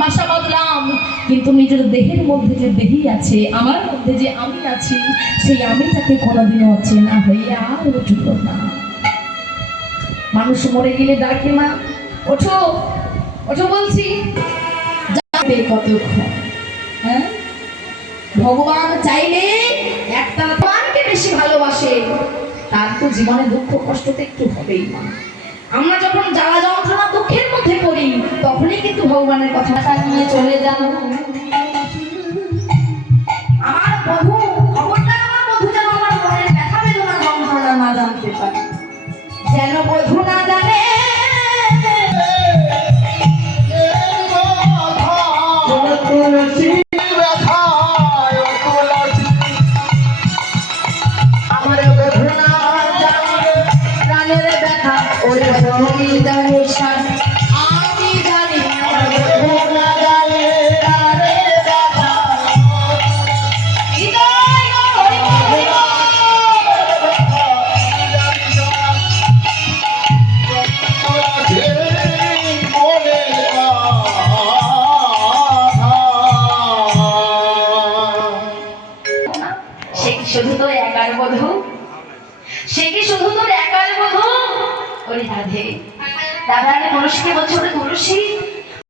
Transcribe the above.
বাসা বাঁধলাম কিন্তু নিজের দেহের মধ্যে যে দেহি আছে, আমার মধ্যে যে আমি আছি, সেই আমিটাকে কোনোদিনও অচেনা হয়ে আর উঠল না। মানুষ মরে গেলে ডাকে না। ওঠো ওঠো বলছি। কতক্ষণ? হ্যাঁ? ভগবান চাইলে একটা ভগবানকে বেশি ভালোবাসে, তার তো জীবনে দুঃখ কষ্ট তো একটু হবেই না আমরা যখন জ্বালা যন্ত্রণা, দুঃখের মধ্যে কিন্তু ভগবানের কথাটা নিয়ে চলে যান আমার আমার বধু যেন আমার মনের ব্যথা বেদনা যন্ত্রণা না জানতে পারে যেন বধু না জানে। শুধু তোর একার বধু? সে কি শুধু তোর একার বধু? ওরে রাধে। আমি তুলসীকে বলছে, ওরে তুলসী